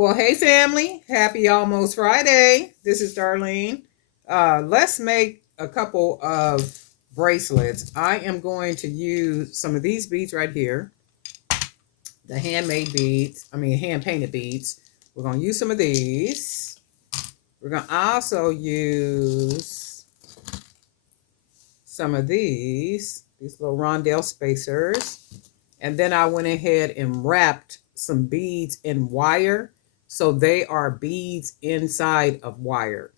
Well, hey family, happy almost Friday. This is Darlene. Let's make a couple of bracelets. I am going to use some of these beads right here, the handmade beads, hand painted beads. We're going to use some of these. We're going to also use some of these little rondelle spacers. And then I went ahead and wrapped some beads in wire. So they are beads inside of wire.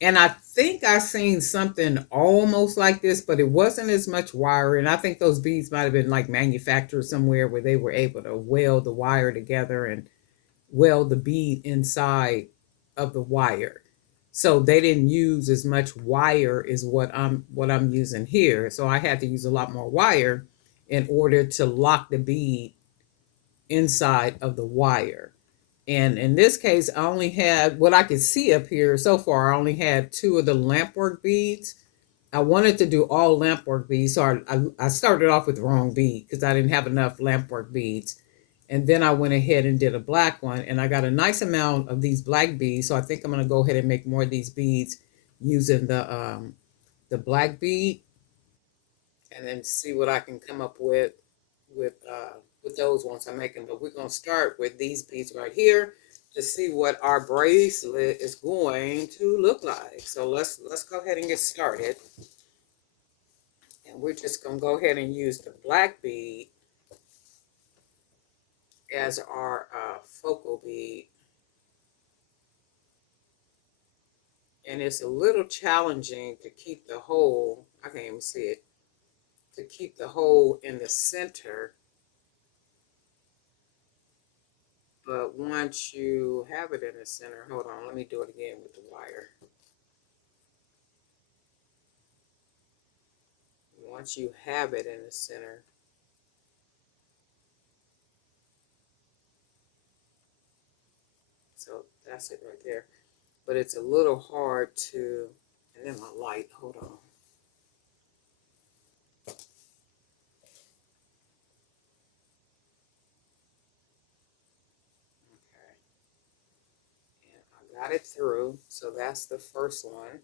And I think I seen something almost like this, but it wasn't as much wire. And I think those beads might have been like manufactured somewhere where they were able to weld the wire together and weld the bead inside of the wire. So they didn't use as much wire as what I'm using here. So I had to use a lot more wire in order to lock the bead inside of the wire. And in this case, I only had what I could see up here so far. I only had two of the lampwork beads. I wanted to do all lampwork beads, so I started off with the wrong bead because I didn't have enough lampwork beads. And then I went ahead and did a black one, and I got a nice amount of these black beads. So I think I'm going to go ahead and make more of these beads using the black bead, and then see what I can come up with uh, with those ones I'm making. But we're going to start with these beads right here to see what our bracelet is going to look like. So let's go ahead and get started. And we're just going to go ahead and use the black bead as our focal bead. And it's a little challenging to keep the hole, I can't even see it, to keep the hole in the center. But once you have it in the center, hold on, let me do it again with the wire. Once you have it in the center, so that's it right there. But it's a little hard to, and then my light, hold on. Okay, and I got it through, so that's the first one.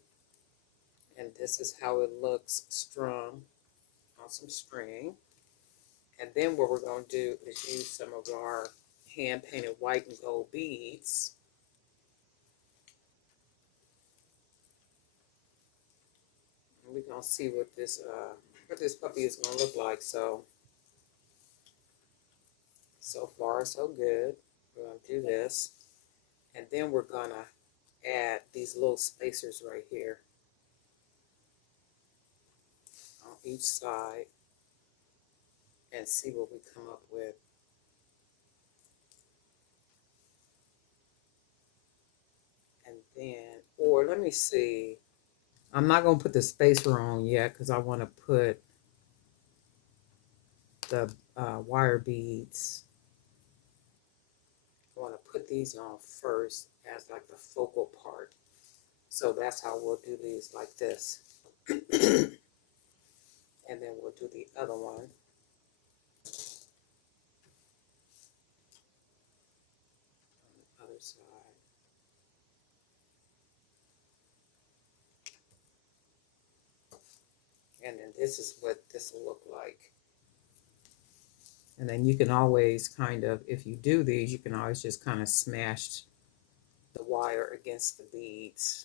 And this is how it looks strung on some string. And then what we're going to do is use some of our hand painted white and gold beads. And we're going to see what this puppy is going to look like. So far so good. We're going to do this. And then we're going to add these little spacers right here on each side and see what we come up with. And then, or let me see. I'm not going to put the spacer on yet because I want to put the wire beads. I want to put these on first as like the focal part. So that's how we'll do these like this. And then we'll do the other one. On the other side. And then this is what this will look like. And then you can always kind of, if you do these, you can always just kind of smash the wire against the beads.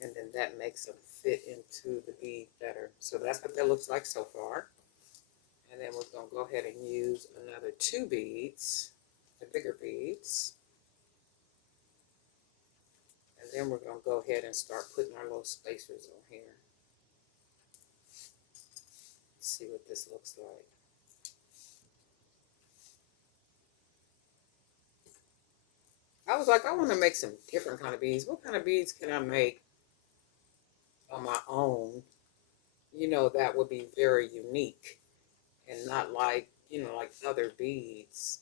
And then that makes them fit into the bead better. So that's what that looks like so far. And then we're going to go ahead and use another two beads, the bigger beads. And then we're going to go ahead and start putting our little spacers on here. See what this looks like. I was like, I want to make some different kind of beads. What kind of beads can I make on my own? That would be very unique and not like, like other beads.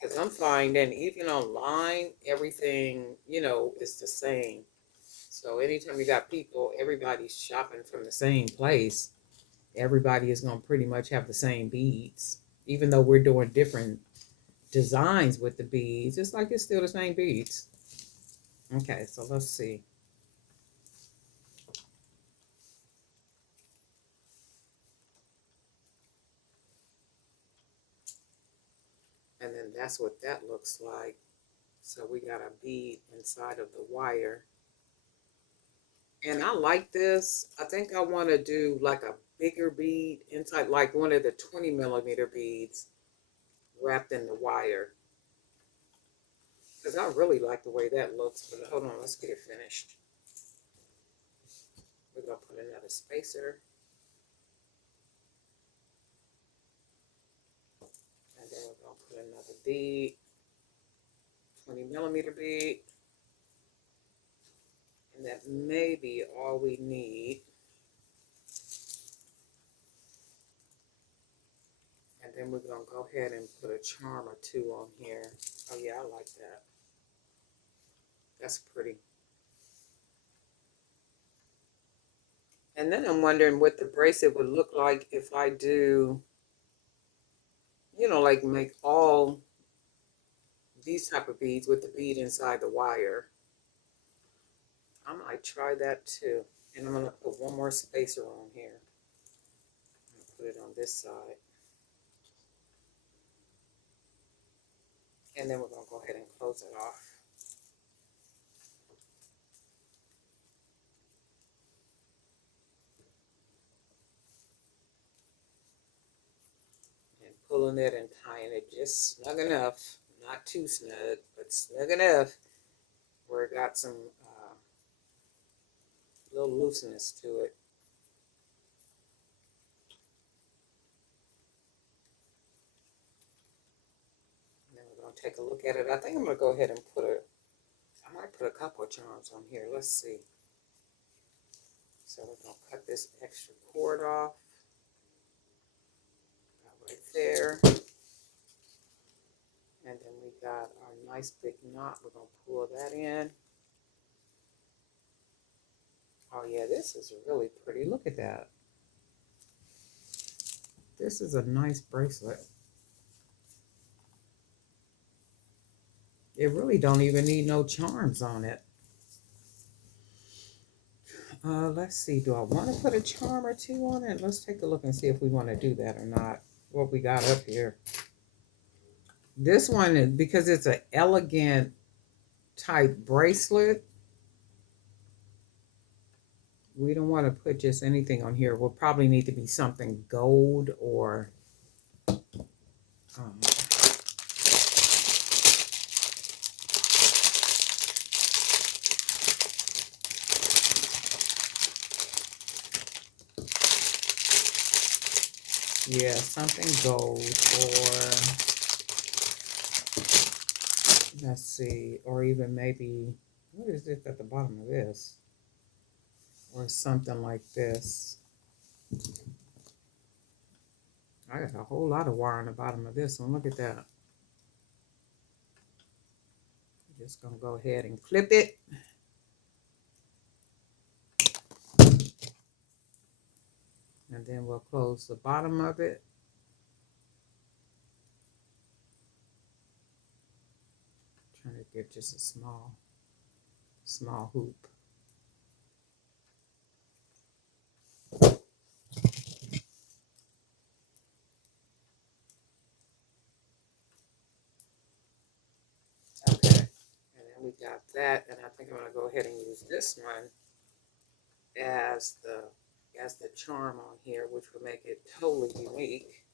Because I'm finding even online, everything, is the same. So anytime you got people, everybody's shopping from the same place. Everybody is going to pretty much have the same beads. Even though we're doing different designs with the beads, it's like it's still the same beads. Okay, so let's see. And then that's what that looks like. So we got a bead inside of the wire. And I like this. I think I want to do like a bigger bead inside, like one of the 20mm beads wrapped in the wire. Because I really like the way that looks. But hold on, let's get it finished. We're going to put another spacer. And then we're going to put another bead. 20mm bead. And that may be all we need. And then we're going to go ahead and put a charm or two on here. Oh yeah, I like that. That's pretty. And then I'm wondering what the bracelet would look like if I do, you know, like make all these type of beads with the bead inside the wire. I might try that too. And I'm going to put one more spacer on here. I'm going to put it on this side. And then we're going to go ahead and close it off. And pulling it and tying it just snug enough. Not too snug, but snug enough where it got some little looseness to it. And then we're going to take a look at it. I think I'm going to go ahead and I might put a couple of charms on here. Let's see. So we're going to cut this extra cord off. Right there. And then we got our nice big knot. We're going to pull that in. Oh yeah, this is really pretty. Look at that. This is a nice bracelet. It really don't even need no charms on it. Let's see. Do I want to put a charm or two on it? Let's take a look and see if we want to do that or not. What we got up here. This one is, because it's an elegant type bracelet, we don't want to put just anything on here. We'll probably need to be something gold or yeah, something gold, or let's see, or even maybe, what is this at the bottom of this? Or something like this. I got a whole lot of wire on the bottom of this one. Look at that. I'm just going to go ahead and clip it. And then we'll close the bottom of it. Trying to get just a small hoop. Okay, and then we got that, and I think I'm going to go ahead and use this one as the charm on here, which will make it totally unique.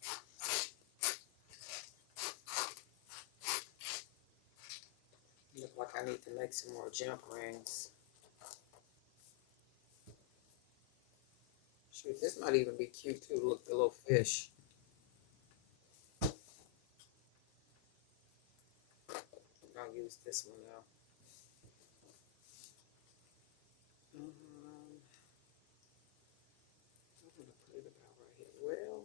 Look like I need to make some more jump rings. Shoot, this might even be cute too. Look, the little fish. I'll use this one now. I'm gonna put it about right here. Well,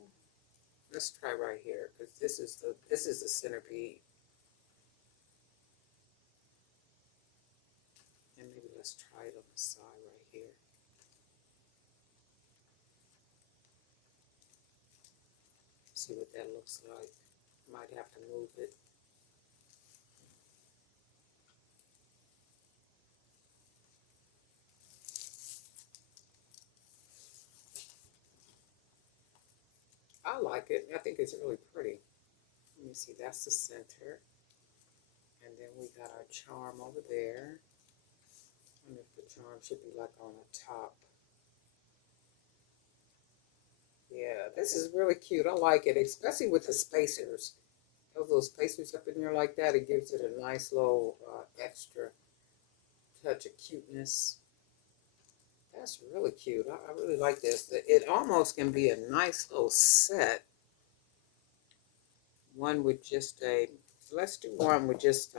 let's try right here because this is the centerpiece. And maybe let's try it on the side right here. see what that looks like. Might have to move it. I like it. I think it's really pretty. Let me see, that's the center. And then we got our charm over there. I wonder if the charm should be like on the top. Yeah, this is really cute. I like it, especially with the spacers. Those little spacers up in there like that, it gives it a nice little extra touch of cuteness. That's really cute. I really like this. It almost can be a nice little set. One with just a, let's do one with just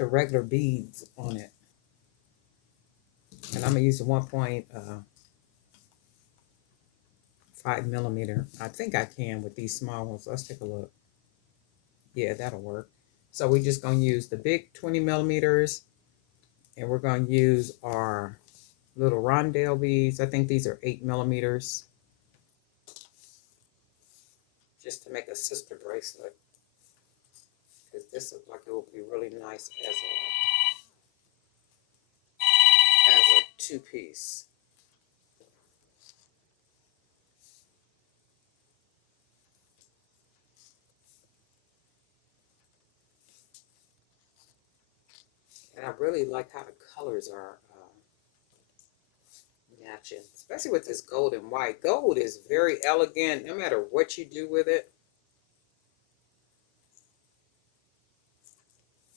a regular beads on it. And I'm gonna use the 1.5 millimeter. I think I can with these small ones. Let's take a look. Yeah, that'll work. So we're just gonna use the big 20 millimeters, and we're gonna use our little rondelle beads. I think these are 8 millimeters, just to make a sister bracelet. Because this looks like it will be really nice as a two-piece. And I really like how the colors are matching, especially with this gold and white. Gold is very elegant, no matter what you do with it.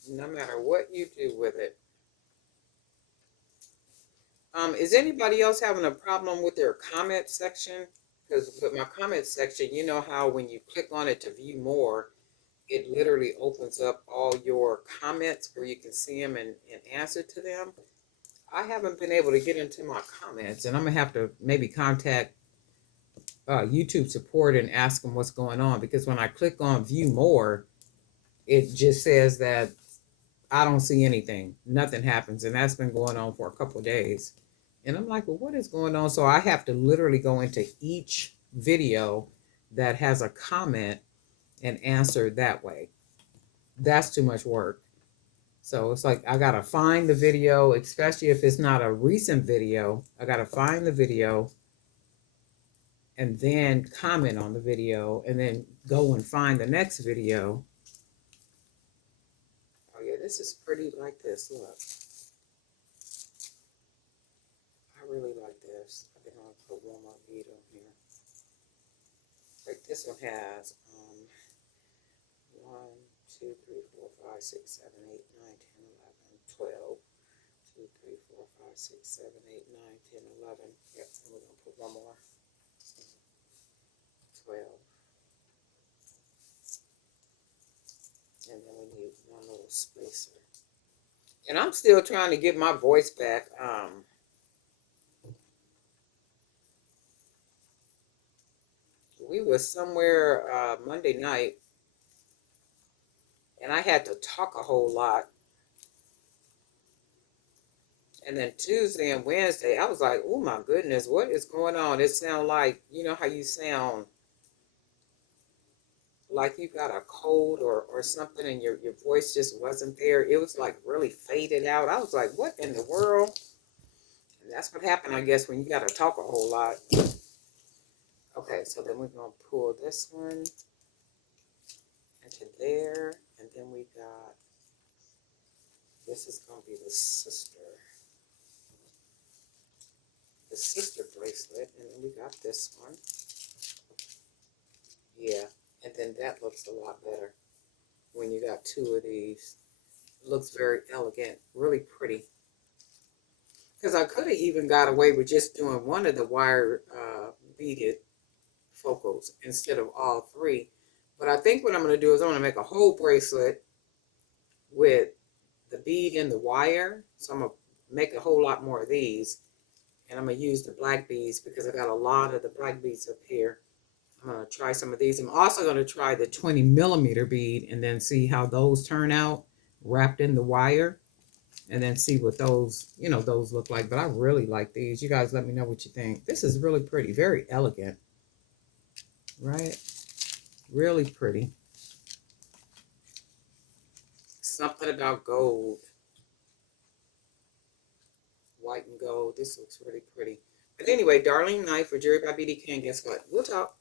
No matter what you do with it. Is anybody else having a problem with their comment section? Because with my comment section, you know how when you click on it to view more, it literally opens up all your comments where you can see them and answer to them. I haven't been able to get into my comments, and I'm going to have to maybe contact YouTube support and ask them what's going on, because when I click on view more, it just says that I don't see anything. Nothing happens, and that's been going on for a couple of days. And I'm like, well, what is going on? So I have to literally go into each video that has a comment and answer that way. That's too much work. So it's like I gotta find the video, especially if it's not a recent video. I gotta find the video and then comment on the video and then go and find the next video. Oh yeah, this is pretty like this. Look. I really like this. I think I'm gonna put one more bead on here. Like this one has 1, 2, 3, 4, 5, 6, 7, 8, 9, 10, 11, 12. 2, 3, 4, 5, 6, 7, 8, 9, 10, 11. Yep, and we're gonna put one more. 12. And then we need one little spacer. And I'm still trying to get my voice back. We were somewhere Monday night, and I had to talk a whole lot. And then Tuesday and Wednesday, I was like, oh my goodness, what is going on? It sounds like, you know how you sound like you got a cold or something, and your voice just wasn't there. It was like really faded out. I was like, what in the world? And that's what happened, I guess, when you got to talk a whole lot. Okay, so then we're going to pull this one into there, and then we got, this is going to be the sister bracelet, and then we got this one. Yeah, and then that looks a lot better when you got two of these. It looks very elegant, really pretty. Because I could have even got away with just doing one of the wire beaded focals instead of all three. But I think what I'm going to do is I'm going to make a whole bracelet with the bead and the wire. So I'm going to make a whole lot more of these. And I'm going to use the black beads because I got a lot of the black beads up here. I'm going to try some of these. I'm also going to try the 20 millimeter bead and then see how those turn out wrapped in the wire. And then see what those, you know, those look like. But I really like these. You guys let me know what you think. This is really pretty. Very elegant. right? Really pretty. Something about gold, white and gold. This looks really pretty. But anyway, Darling Knife for Jerry by BD King. Guess what? We'll talk.